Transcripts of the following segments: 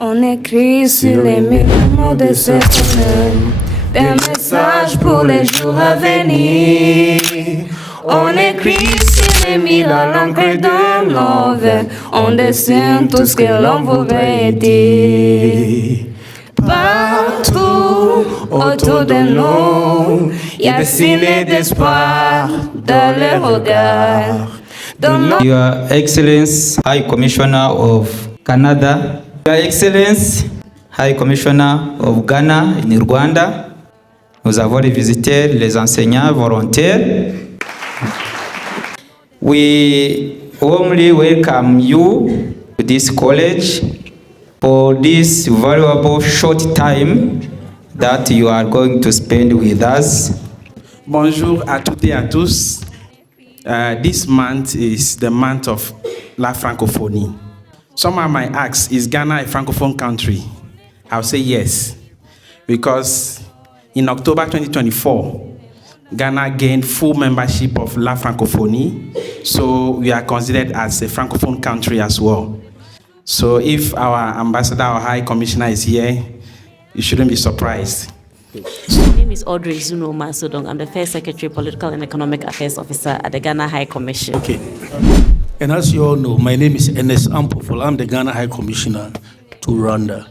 On écrit sur les murs de cette fenêtre des messages pour les jours à venir. On écrit sur les mille à l'encre de nos veines. On dessine tout ce que l'on voudrait dire. Partout autour de nous, il y a dessiné d'espoir dans le regard. Your Excellence, High Commissioner of Canada, Your Excellence, High Commissioner of Ghana in Rwanda, nous avons visité les enseignants volontaires. We warmly welcome you to this college for this valuable short time that you are going to spend with us. Bonjour à toutes et à tous. This month is the month of La Francophonie. Someone might ask, is Ghana a francophone country? I'll say yes, because in October 2024, Ghana gained full membership of La Francophonie, so we are considered as a francophone country as well. So if our ambassador or high commissioner is here, you shouldn't be surprised. My name is Audrey Zuno Masodong. I'm the First Secretary, Political and Economic Affairs Officer at the Ghana High Commission. Okay. And as you all know, my name is Ernest Ampofol. I'm the Ghana High Commissioner to Rwanda.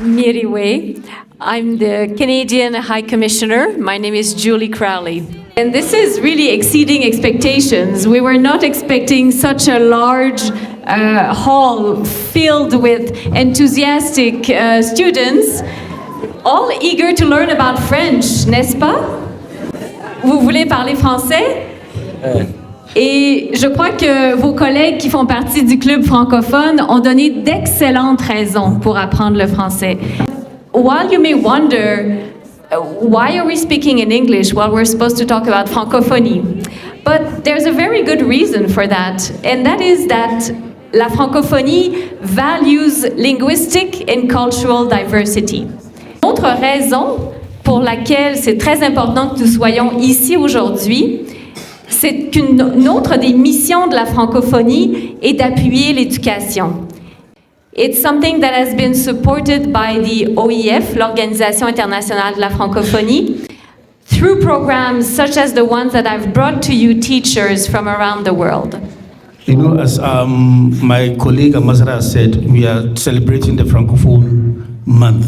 Miriwe. I'm the Canadian High Commissioner. My name is Julie Crowley. And this is really exceeding expectations. We were not expecting such a large hall filled with enthusiastic students, all eager to learn about French, n'est-ce pas? Vous voulez parler français? Et je crois que vos collègues qui font partie du club francophone ont donné d'excellentes raisons pour apprendre le français. While you may wonder, why are we speaking in English while we're supposed to talk about francophonie? But there's a very good reason for that, and that is that la francophonie values linguistic and cultural diversity. Autre raison pour laquelle c'est très important que nous soyons ici aujourd'hui, c'est qu'une autre des missions de la francophonie est d'appuyer l'éducation. It's something that has been supported by the OIF, l'Organisation internationale de la francophonie, through programs such as the ones that I've brought to you teachers from around the world. You know, as my colleague Ambassador said, we are celebrating the Francophone month.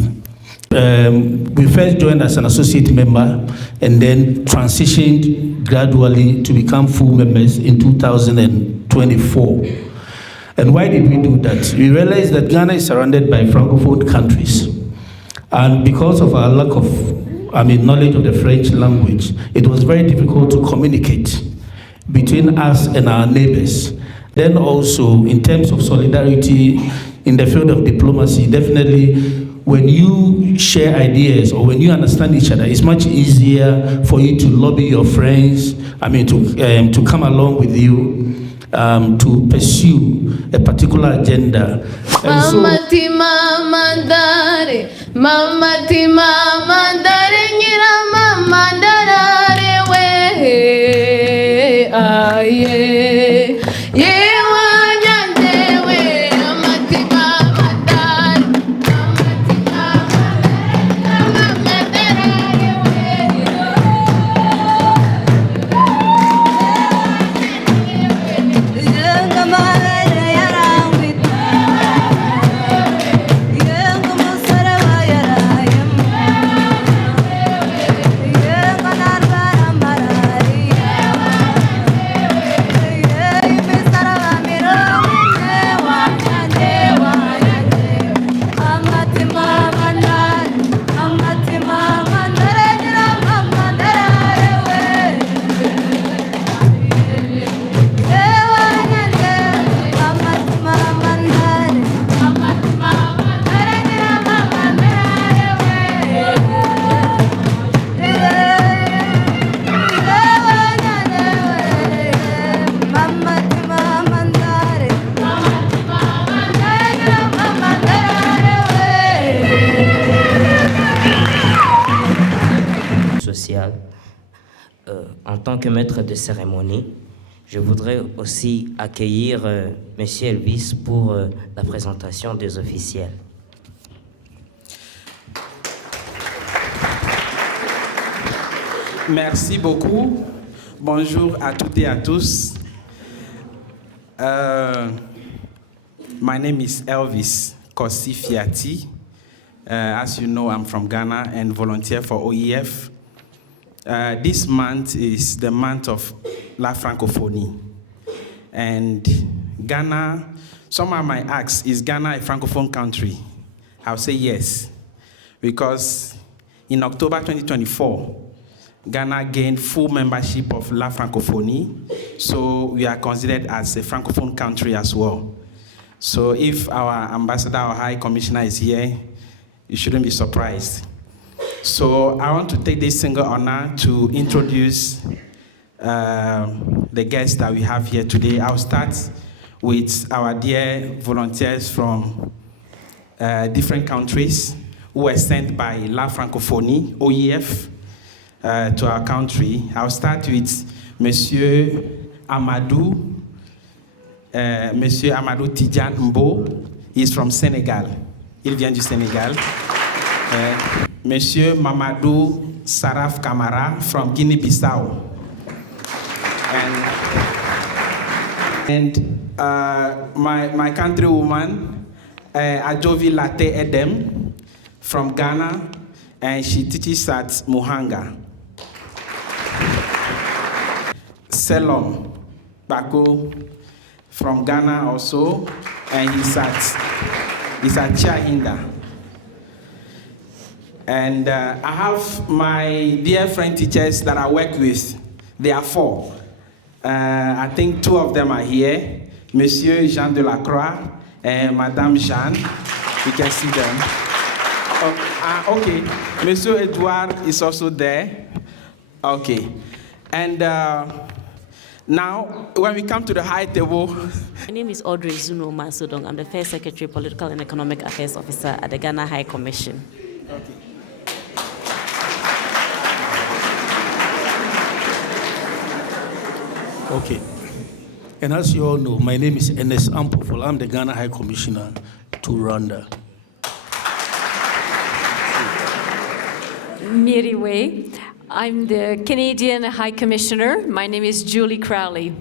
We first joined as an associate member and then transitioned gradually to become full members in 2024. And why did we do that? We realized that Ghana is surrounded by Francophone countries. And because of our lack of knowledge of the French language, it was very difficult to communicate between us and our neighbors. Then also, in terms of solidarity in the field of diplomacy, definitely when you share ideas or when you understand each other, it's much easier for you to lobby your friends, to come along with you to pursue a particular agenda. Mama ti mama dare, nyira mama dare we aye ye. En tant que maître de cérémonie, Je voudrais aussi accueillir Monsieur Elvis pour la présentation des officiels. Merci beaucoup. Bonjour à toutes et à tous. My name is Elvis Kosi-Fiati. As you know, I'm from Ghana and volunteer for OEF. This month is the month of La Francophonie. And Ghana, someone might ask, is Ghana a Francophone country? I'll say yes. Because in October 2024, Ghana gained full membership of La Francophonie, so we are considered as a Francophone country as well. So if our ambassador or high commissioner is here, you shouldn't be surprised. So I want to take this single honor to introduce the guests that we have here today. I'll start with our dear volunteers from different countries who were sent by La Francophonie, OEF, to our country. I'll start with Monsieur Amadou Tidjan Mbo. He's from Senegal. Il vient du Sénégal. Monsieur Mamadou Saraf Kamara from Guinea-Bissau. And my countrywoman, Ajovi Latte Edem from Ghana, and she teaches at Muhanga. Selom Bako from Ghana also, and he's at Chahinda. And I have my dear friend teachers that I work with. There are 4. I think 2 of them are here. Monsieur Jean Delacroix and Madame Jeanne. You can see them. Okay. Monsieur Edouard is also there. Okay. And now, when we come to the high table. My name is Audrey Zuno Masodong. I'm the First Secretary, Political and Economic Affairs Officer at the Ghana High Commission. Okay. Okay. And as you all know, my name is Ernest Ampofol. I'm the Ghana High Commissioner to Rwanda. Miriwe. I'm the Canadian High Commissioner. My name is Julie Crowley.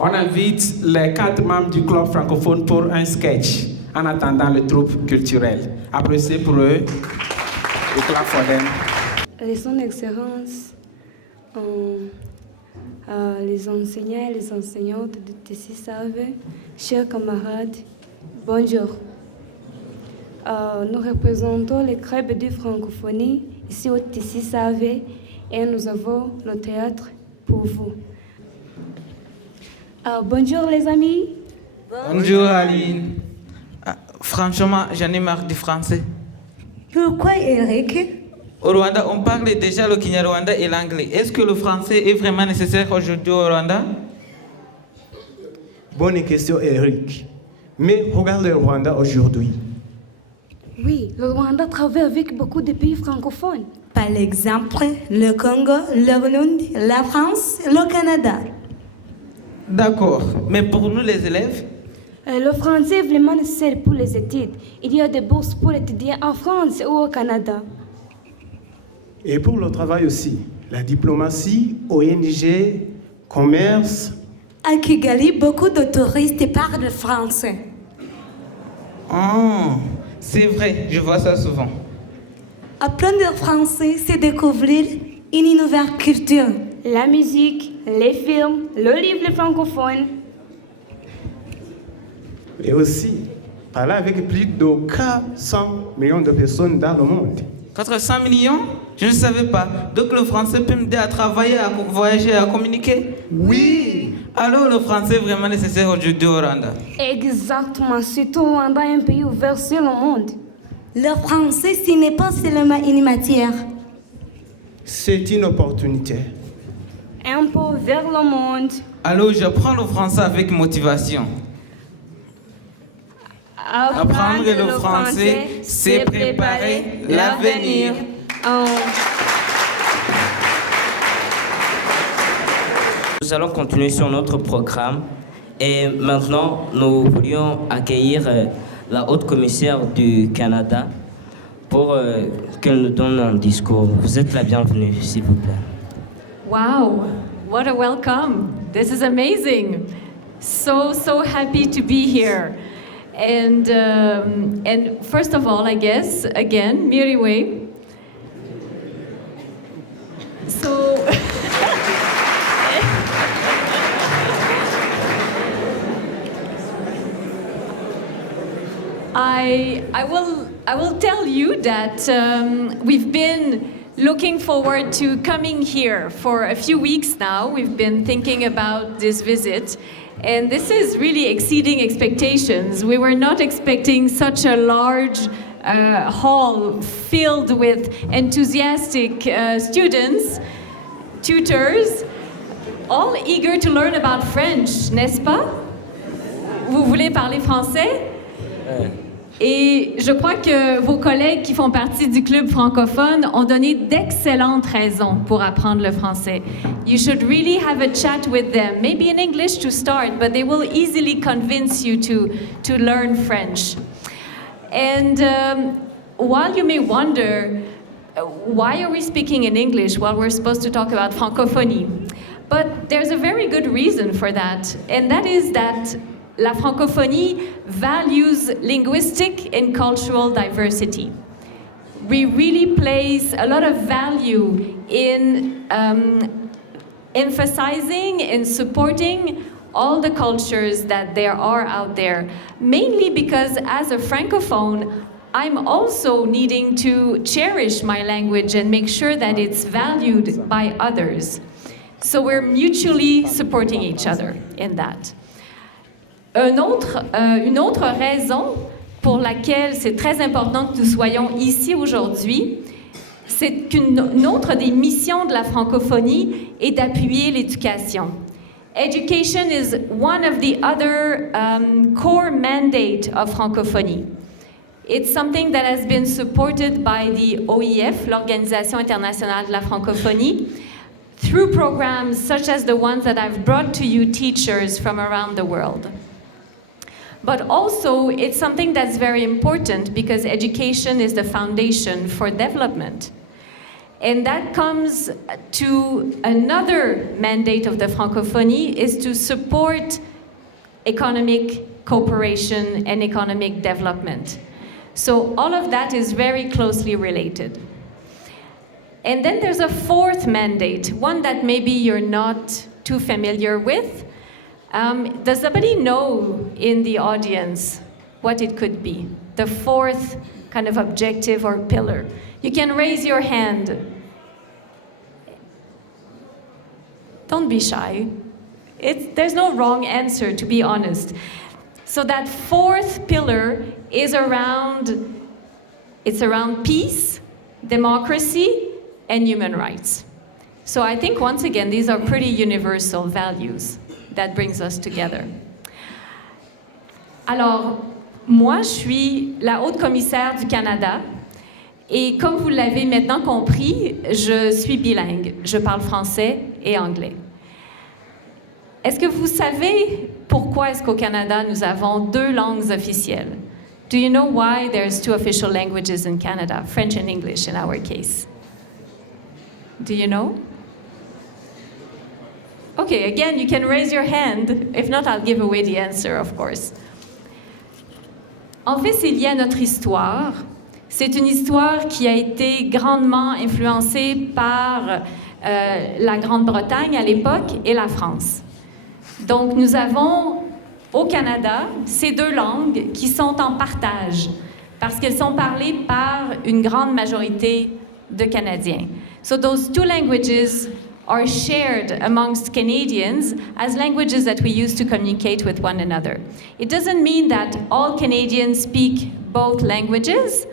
On invite les 4 membres du club francophone pour un sketch en attendant le troupe culturel. Applaudissez pour eux. We clap for them. Son Excellence, les enseignants et les enseignantes de TTC de Save, chers camarades, bonjour. Nous représentons les clubs de francophonie ici au TTC de Save et nous avons le théâtre pour vous. Bonjour les amis. Bonjour Aline. Franchement, j'en ai marre du français. Pourquoi Eric? Au Rwanda, on parle déjà le Kinyarwanda et l'anglais. Est-ce que le français est vraiment nécessaire aujourd'hui au Rwanda? Bonne question, Eric. Mais regarde le Rwanda aujourd'hui. Oui, le Rwanda travaille avec beaucoup de pays francophones. Par exemple, le Congo, le Burundi, la France, le Canada. D'accord, mais pour nous les élèves? Le français est vraiment nécessaire pour les études. Il y a des bourses pour étudier en France ou au Canada. Et pour le travail aussi, la diplomatie, ONG, commerce. À Kigali, beaucoup de touristes parlent français. Oh, c'est vrai, je vois ça souvent. Apprendre français, c'est découvrir une nouvelle culture. La musique, les films, le livre francophone. Et aussi, parler avec plus de 400 millions de personnes dans le monde. 400 millions? Je ne savais pas. Donc le français peut m'aider à travailler, à voyager, à communiquer? Oui! Alors le français est vraiment nécessaire aujourd'hui au Rwanda? Exactement, surtout au Rwanda, un pays ouvert sur le monde. Le français, ce n'est pas seulement une matière. C'est une opportunité. Un peu vers le monde. Alors j'apprends le français avec motivation. Apprendre le français, c'est préparer l'avenir. nous allons continuer sur notre programme. Et maintenant, nous voulions accueillir la haute commissaire du Canada pour qu'elle nous donne un discours. Vous êtes la bienvenue, s'il vous plaît. Wow, what a welcome. This is amazing. So happy to be here. And first of all, I guess, again, Miriwe. So, I will tell you that we've been looking forward to coming here for a few weeks now. We've been thinking about this visit, and this is really exceeding expectations. We were not expecting such a large hall filled with enthusiastic students, tutors, all eager to learn about French, n'est-ce pas? Vous voulez parler français? Et je crois que vos collègues qui font partie du club francophone ont donné d'excellentes raisons pour apprendre le français. You should really have a chat with them, maybe in English to start, but they will easily convince you to learn French. And while you may wonder, why are we speaking in English while we're supposed to talk about Francophonie? But there's a very good reason for that, and that is that La Francophonie values linguistic and cultural diversity. We really place a lot of value in emphasizing and supporting all the cultures that there are out there, mainly because as a Francophone, I'm also needing to cherish my language and make sure that it's valued by others. So we're mutually supporting each other in that. Une autre raison pour laquelle c'est très important que nous soyons ici aujourd'hui, c'est qu'une autre des missions de la francophonie est d'appuyer l'éducation. Education is one of the other core mandate of Francophonie. It's something that has been supported by the OIF, l'Organisation Internationale de la Francophonie, through programs such as the ones that I've brought to you, teachers from around the world. But also, it's something that's very important because education is the foundation for development. And that comes to another mandate of the Francophonie, is to support economic cooperation and economic development. So all of that is very closely related. And then there's a fourth mandate, one that maybe you're not too familiar with. Does somebody know in the audience what it could be? The fourth kind of objective or pillar. You can raise your hand. Don't be shy. There's no wrong answer, to be honest. So that fourth pillar is around peace, democracy, and human rights. So I think, once again, these are pretty universal values that brings us together. Alors, moi, je suis la haute commissaire du Canada et comme vous l'avez maintenant compris, je suis bilingue. Je parle français et anglais. Est-ce que vous savez pourquoi est-ce qu'au Canada, nous avons deux langues officielles? Do you know why there's two official languages in Canada, French and English in our case? Do you know? Okay, again, you can raise your hand. If not, I'll give away the answer, of course. En fait, c'est lié à notre histoire. C'est une histoire qui a été grandement influencée par la Grande-Bretagne à l'époque et la France. Donc, nous avons au Canada ces deux langues qui sont en partage parce qu'elles sont parlées par une grande majorité de Canadiens. So those two languages are shared amongst Canadians as languages that we use to communicate with one another. It doesn't mean that all Canadians speak both languages.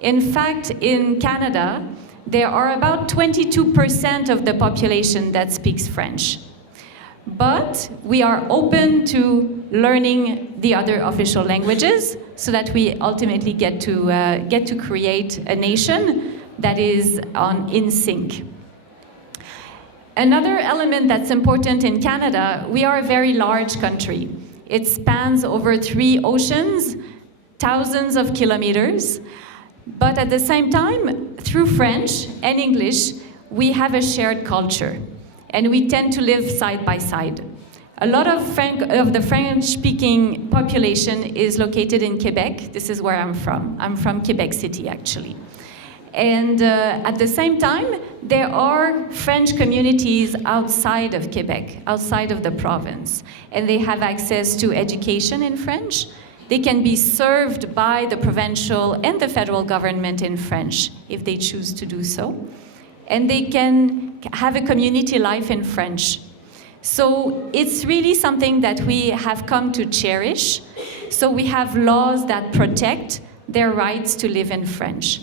In fact, in Canada, there are about 22% of the population that speaks French. But we are open to learning the other official languages so that we ultimately get to create a nation that is in sync. Another element that's important in Canada, we are a very large country. It spans over 3 oceans, thousands of kilometers, but at the same time, through French and English, we have a shared culture, and we tend to live side by side. A lot of the French-speaking population is located in Quebec. This is where I'm from. I'm from Quebec City, actually. And at the same time, there are French communities outside of Quebec, outside of the province, and they have access to education in French. They can be served by the provincial and the federal government in French, if they choose to do so. And they can have a community life in French. So it's really something that we have come to cherish. So we have laws that protect their rights to live in French.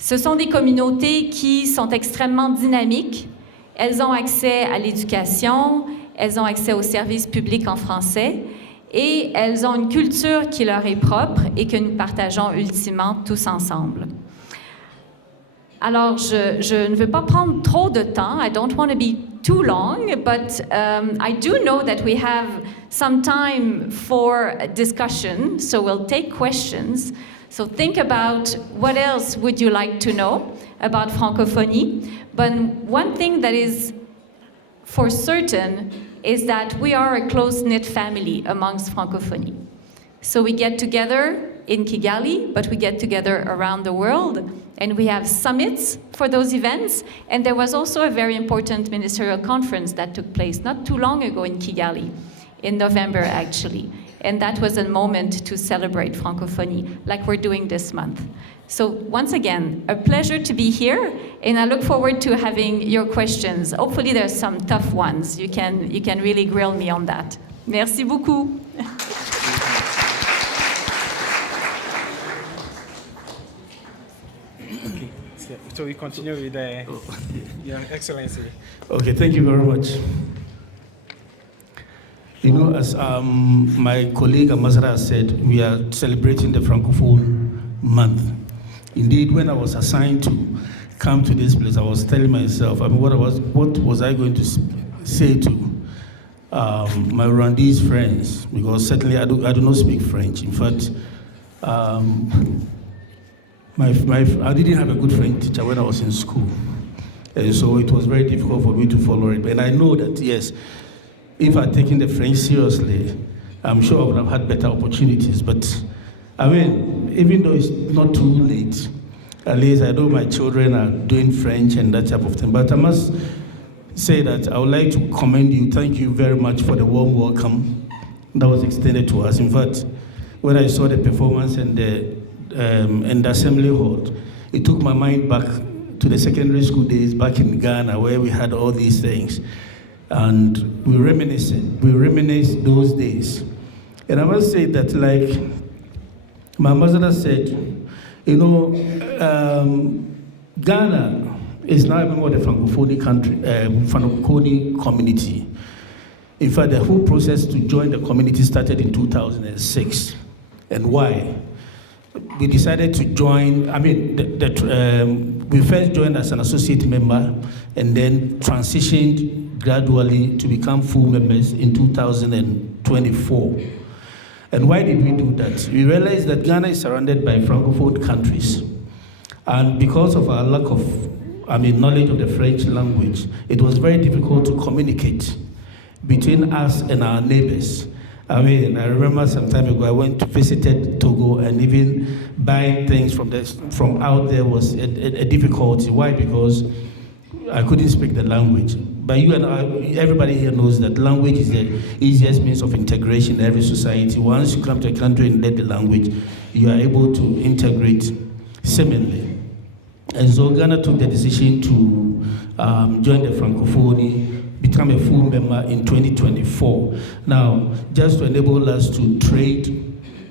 Ce sont des communautés qui sont extrêmement dynamiques. Elles ont accès à l'éducation, elles ont accès aux services publics en français, et elles ont une culture qui leur est propre et que nous partageons ultimement tous ensemble. Alors, je ne veux pas prendre trop de temps. I don't want to be too long, but I do know that we have some time for discussion, so we'll take questions. So think about what else would you like to know about Francophonie. But one thing that is for certain is that we are a close-knit family amongst Francophonie. So we get together in Kigali, but we get together around the world, and we have summits for those events. And there was also a very important ministerial conference that took place not too long ago in Kigali, in November actually. And that was a moment to celebrate Francophonie, like we're doing this month. So once again, a pleasure to be here, and I look forward to having your questions. Hopefully there's some tough ones. You can really grill me on that. Merci beaucoup. Okay. So we continue with Your Excellency. Okay, thank you very much. You know, as my colleague ambassador said, we are celebrating the Francophone month. Indeed, when I was assigned to come to this place, I was telling myself, I mean, what was I going to say to my Rwandese friends? Because certainly I do not speak French. In fact, I didn't have a good French teacher when I was in school. And so it was very difficult for me to follow it. And I know that, yes, if I'd taken the French seriously, I'm sure I would have had better opportunities. But, I mean, even though it's not too late, at least I know my children are doing French and that type of thing. But I must say that I would like to commend you. Thank you very much for the warm welcome that was extended to us. In fact, when I saw the performance in the assembly hall, it took my mind back to the secondary school days back in Ghana, where we had all these things. And we reminisce those days. And I must say that, like my mother said, you know, Ghana is now a member of the Francophonie country, Francophonie community. In fact, the whole process to join the community started in 2006. And why? We decided to join, I mean, we first joined as an associate member and then transitioned gradually to become full members in 2024. And why did we do that? We realized that Ghana is surrounded by Francophone countries. And because of our lack of, knowledge of the French language, it was very difficult to communicate between us and our neighbors. I remember some time ago, I visited Togo, and even buying things from out there was a difficulty. Why? Because I couldn't speak the language. But you and I, everybody here knows that language is the easiest means of integration in every society. Once you come to a country and learn the language, you are able to integrate seamlessly. And so Ghana took the decision to join the Francophonie, become a full member in 2024. Now, just to enable us to trade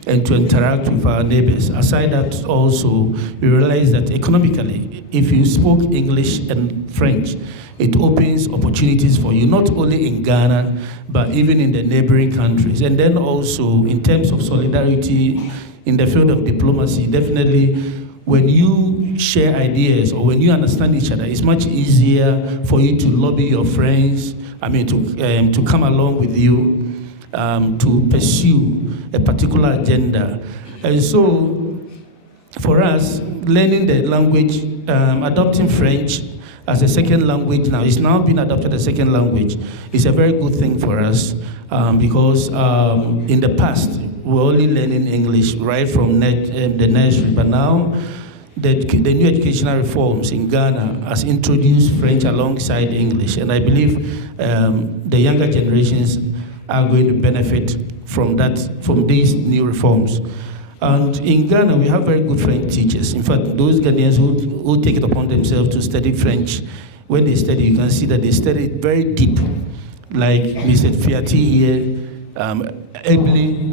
and to interact with our neighbors. Aside that also, we realized that economically, if you spoke English and French, it opens opportunities for you, not only in Ghana, but even in the neighboring countries. And then also, in terms of solidarity in the field of diplomacy, definitely when you you share ideas or when you understand each other, it's much easier for you to lobby your friends, to come along with you to pursue a particular agenda. And so for us, learning the language, adopting French as a second language now, it's now been adopted as a second language. It's a very good thing for us because in the past, we're only learning English right from the nursery, but now the new educational reforms in Ghana has introduced French alongside English, and I believe the younger generations are going to benefit from these new reforms. And in Ghana, we have very good French teachers. In fact, those Ghanaians who take it upon themselves to study French, when they study, you can see that they study it very deep. Like Mr. Fiati here, ably,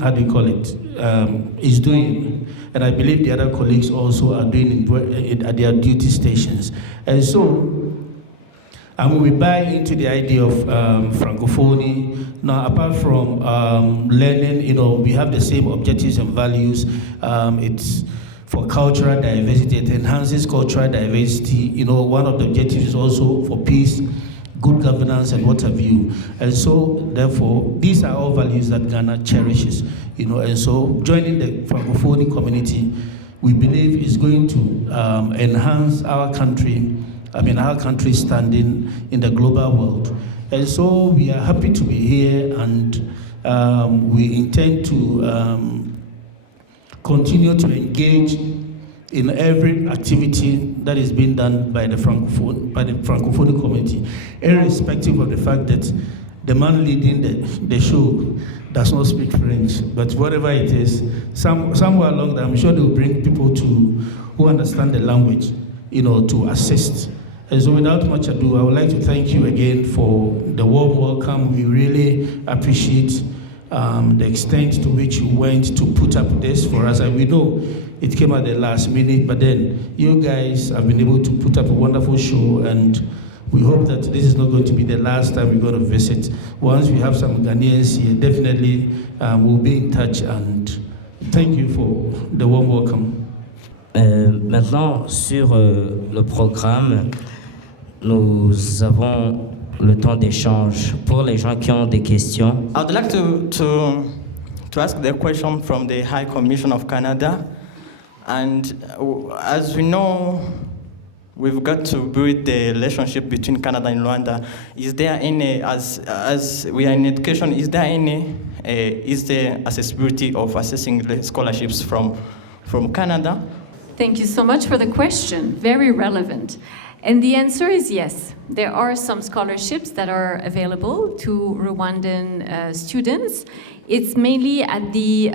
is doing. And I believe the other colleagues also are doing it at their duty stations. And so, we buy into the idea of Francophonie. Now, apart from learning, we have the same objectives and values. It's for cultural diversity. It enhances cultural diversity. One of the objectives is also for peace, good governance, and what have you. And so, therefore, these are all values that Ghana cherishes. And so, joining the Francophonie community, we believe is going to enhance our country. Our country's standing in the global world. And so we are happy to be here, and we intend to continue to engage in every activity that is being done by the Francophonie community, irrespective of the fact that the man leading the show does not speak French. But whatever it is, somewhere along there, I'm sure they will bring people who understand the language, to assist. And so without much ado, I would like to thank you again for the warm welcome. We really appreciate the extent to which you went to put up this for us. And we know it came at the last minute, but then you guys have been able to put up a wonderful show, and we hope that this is not going to be the last time we're going to visit. Once we have some Ghanaians here, definitely we'll be in touch, and thank you for the warm welcome. Maintenant, sur le programme, nous avons le temps d'échange pour les gens qui ont des questions. I would like to ask the question from the High Commission of Canada. And as we know, we've got to build the relationship between Canada and Rwanda. Is there any, as we are in education, is there accessibility of assessing the scholarships from Canada? Thank you so much for the question. Very relevant. And the answer is yes. There are some scholarships that are available to Rwandan students. It's mainly at the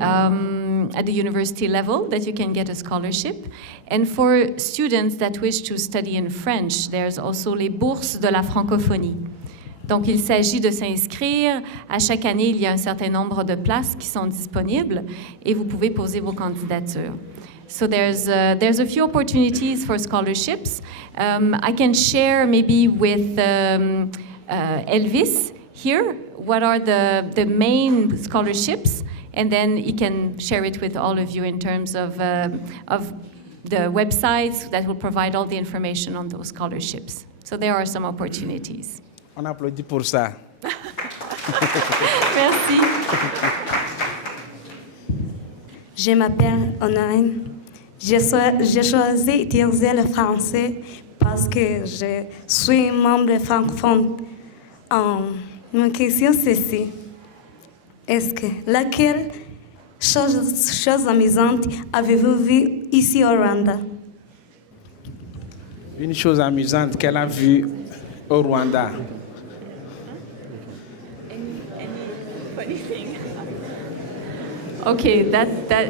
university level that you can get a scholarship. And for students that wish to study in French, there's also les bourses de la Francophonie. Donc, il s'agit de s'inscrire. À chaque année, il y a un certain nombre de places qui sont disponibles et vous pouvez poser vos candidatures. So there's a few opportunities for scholarships. I can share maybe with Elvis here what are the main scholarships, and then he can share it with all of you in terms of the websites that will provide all the information on those scholarships. So there are some opportunities. On applaudit pour ça. Merci. Je m'appelle Honorine. J'ai choisi d'utiliser le français parce que je suis membre francophone. Ma question c'est ceci. Est-ce que laquelle chose amusante avez-vous vue ici au Rwanda? Une chose amusante qu'elle a vue au Rwanda. OK,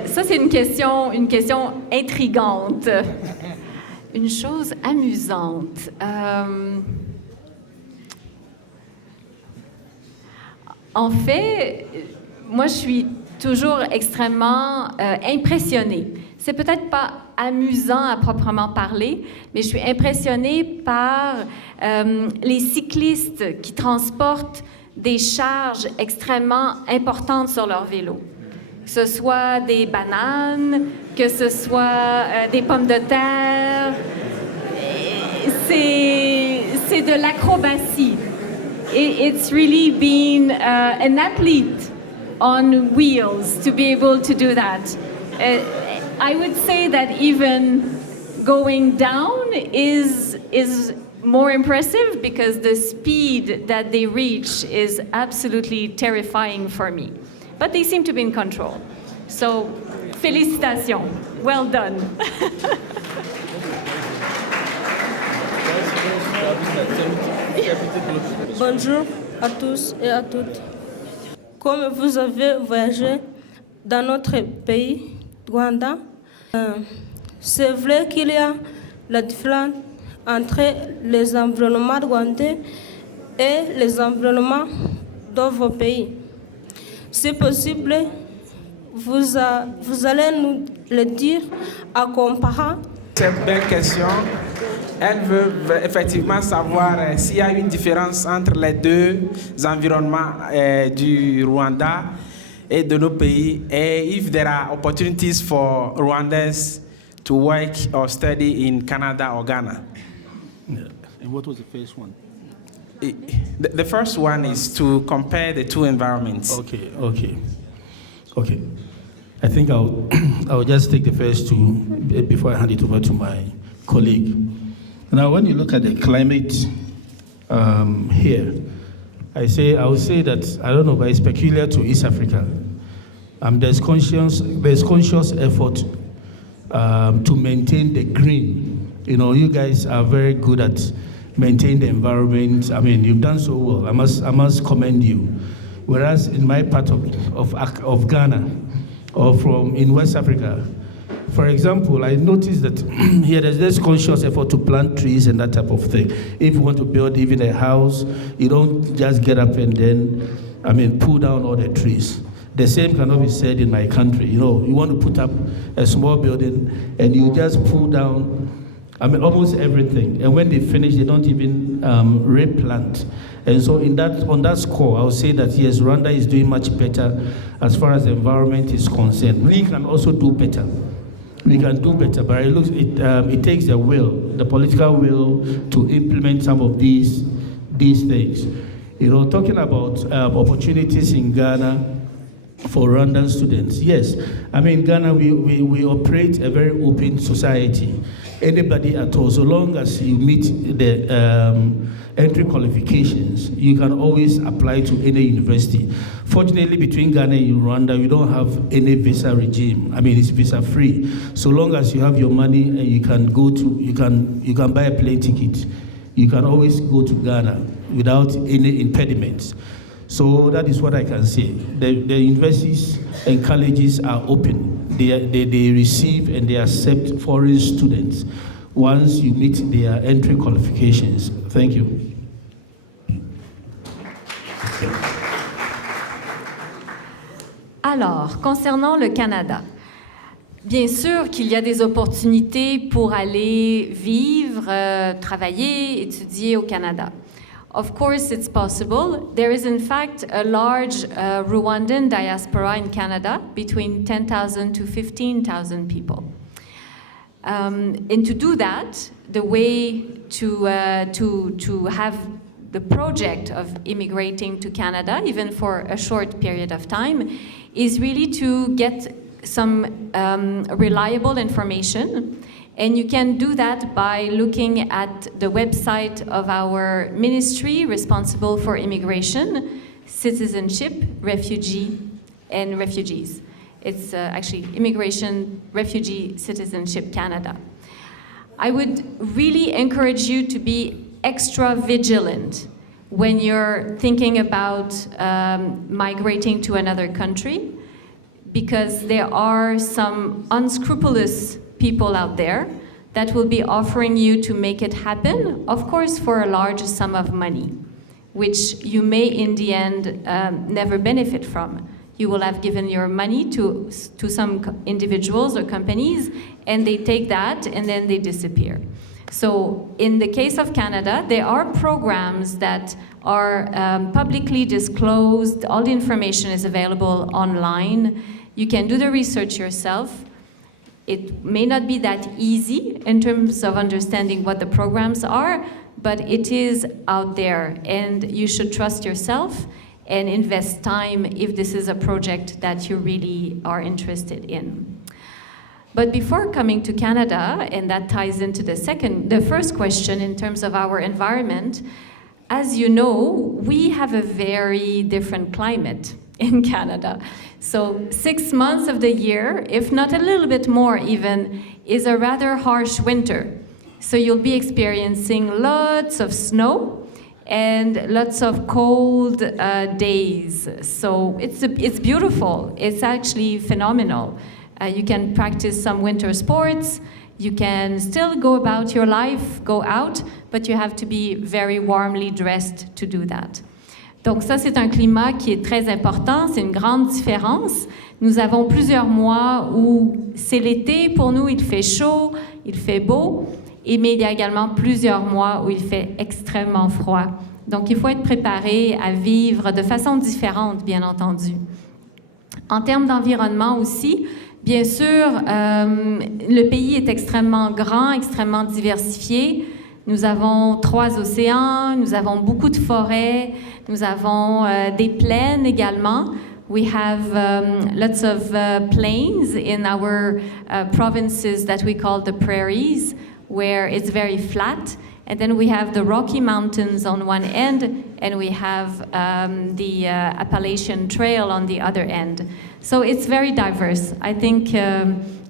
ça c'est une question intrigante. Une chose amusante. En fait, moi je suis toujours extrêmement impressionnée. C'est peut-être pas amusant à proprement parler, mais je suis impressionnée par les cyclistes qui transportent des charges extrêmement importantes sur leur vélo. que ce soit des bananes, que ce soit des pommes de terre. C'est de l'acrobatie. It's really been an athlete on wheels to be able to do that. I would say that even going down is more impressive because the speed that they reach is absolutely terrifying for me. But they seem to be in control. So, félicitations. Well done. Bonjour à tous et à toutes. Comme vous avez voyagé dans notre pays, Rwanda, c'est vrai qu'il y a la différence entre les environnements rwandais et les environnements dans vos pays. Si possible, vous allez nous le dire en comparant. C'est une belle question. Elle veut effectivement savoir s'il y a une différence entre les deux environnements du Rwanda et de nos pays, and if there are opportunities for Rwandans to work or study in Canada or Ghana. Yeah. And what was the first one? The first one is to compare the two environments. Okay. I think I'll just take the first two before I hand it over to my colleague. Now, when you look at the climate here, I would say that, I don't know, but it's peculiar to East Africa. There's conscious effort to maintain the green. You know, you guys are very good at maintaining the environment. I mean, you've done so well. I must commend you. Whereas in my part of Ghana, or in West Africa, for example, I noticed that here there's this conscious effort to plant trees and that type of thing. If you want to build even a house, you don't just get up and then, pull down all the trees. The same cannot be said in my country. You know, you want to put up a small building and you just pull down, almost everything. And when they finish, they don't even replant. And so on that score, I would say that yes, Rwanda is doing much better as far as the environment is concerned. We can also do better. We can do better, but it takes the will, the political will, to implement some of these things. You know, talking about opportunities in Ghana for Rwandan students. Yes, Ghana, we operate a very open society. Anybody at all, so long as you meet the entry qualifications, you can always apply to any university. Fortunately, between Ghana and Rwanda, we don't have any visa regime. It's visa free. So long as you have your money and you can buy a plane ticket, you can always go to Ghana without any impediments. So that is what I can say. The universities and colleges are open. They receive and they accept foreign students once you meet their entry qualifications. Thank you. Alors, concernant le Canada, bien sûr qu'il y a des opportunités pour aller vivre, travailler, étudier au Canada. Of course, it's possible. There is, in fact, a large Rwandan diaspora in Canada, between 10,000 to 15,000 people. And to do that, the way to have the project of immigrating to Canada, even for a short period of time, is really to get some reliable information. And you can do that by looking at the website of our ministry responsible for immigration, citizenship, refugee, and refugees. It's actually Immigration, Refugee, Citizenship Canada. I would really encourage you to be extra vigilant when you're thinking about migrating to another country, because there are some unscrupulous people out there that will be offering you to make it happen, of course, for a large sum of money, which you may in the end never benefit from. You will have given your money to some individuals or companies, and they take that and then they disappear. So in the case of Canada, there are programs that are publicly disclosed. All the information is available online. You can do the research yourself. It may not be that easy in terms of understanding what the programs are, but it is out there, and you should trust yourself and invest time if this is a project that you really are interested in. But before coming to Canada, and that ties into the first question in terms of our environment, as you know, we have a very different climate in Canada. So 6 months of the year, if not a little bit more even, is a rather harsh winter. So you'll be experiencing lots of snow and lots of cold days. So it's beautiful. It's actually phenomenal. You can practice some winter sports. You can still go about your life, go out, but you have to be very warmly dressed to do that. Donc ça, c'est un climat qui est très important, c'est une grande différence. Nous avons plusieurs mois où c'est l'été, pour nous il fait chaud, il fait beau, mais il y a également plusieurs mois où il fait extrêmement froid. Donc il faut être préparé à vivre de façon différente, bien entendu. En termes d'environnement aussi, bien sûr, le pays est extrêmement grand, extrêmement diversifié. Nous avons 3 océans, nous avons beaucoup de forêts, nous avons des plaines également. We have lots of plains in our provinces that we call the prairies, where it's very flat. And then we have the Rocky Mountains on one end, and we have the Appalachian Trail on the other end. So it's very diverse. I think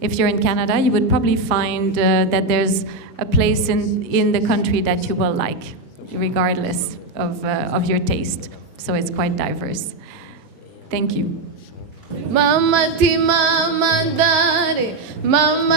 if you're in Canada, you would probably find that there's a place in the country that you will like, regardless of your taste. So it's quite diverse. Thank you. Mama ti mama dare, mama